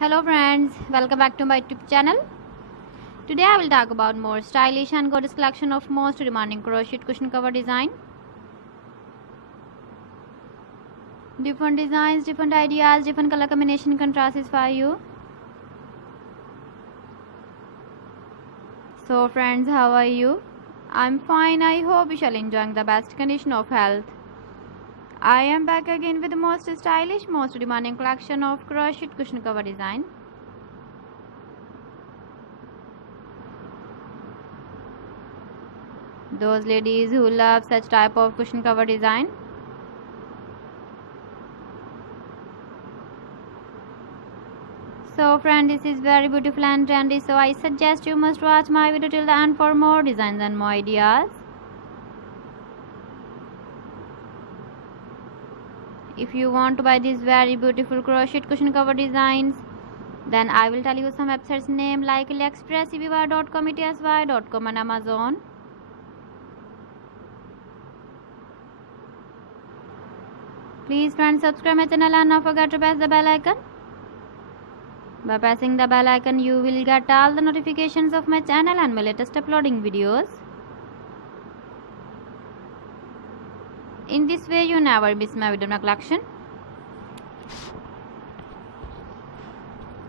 Hello friends, welcome back to my YouTube channel. Today I will talk about more stylish and gorgeous collection of most demanding crochet cushion cover design. Different designs, different ideas, different color combination contrasts for you. So friends, how are you? I'm fine. I hope you shall enjoying the best condition of health. I am back again with the most stylish, most demanding collection of crochet cushion cover design. Those ladies who love such type of cushion cover design. So friend, this is very beautiful and trendy, so I suggest you must watch my video till the end for more designs and more ideas. If you want to buy these very beautiful crochet cushion cover designs, then I will tell you some websites name like AliExpress, eBay.com, etsy.com and Amazon. Please friends, subscribe my channel and don't forget to press the bell icon. By pressing the bell icon, you will get all the notifications of my channel and my latest uploading videos. In this way, you never miss my video collection.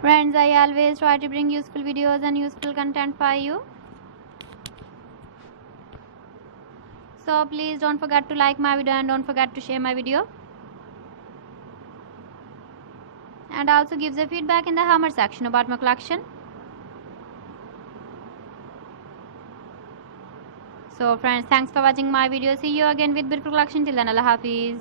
Friends, I always try to bring useful videos and useful content for you. So please don't forget to like my video and don't forget to share my video. And also give the feedback in the comment section about my collection. So friends, thanks for watching my video. See you again with beautiful collection. Till then, Allah Hafiz.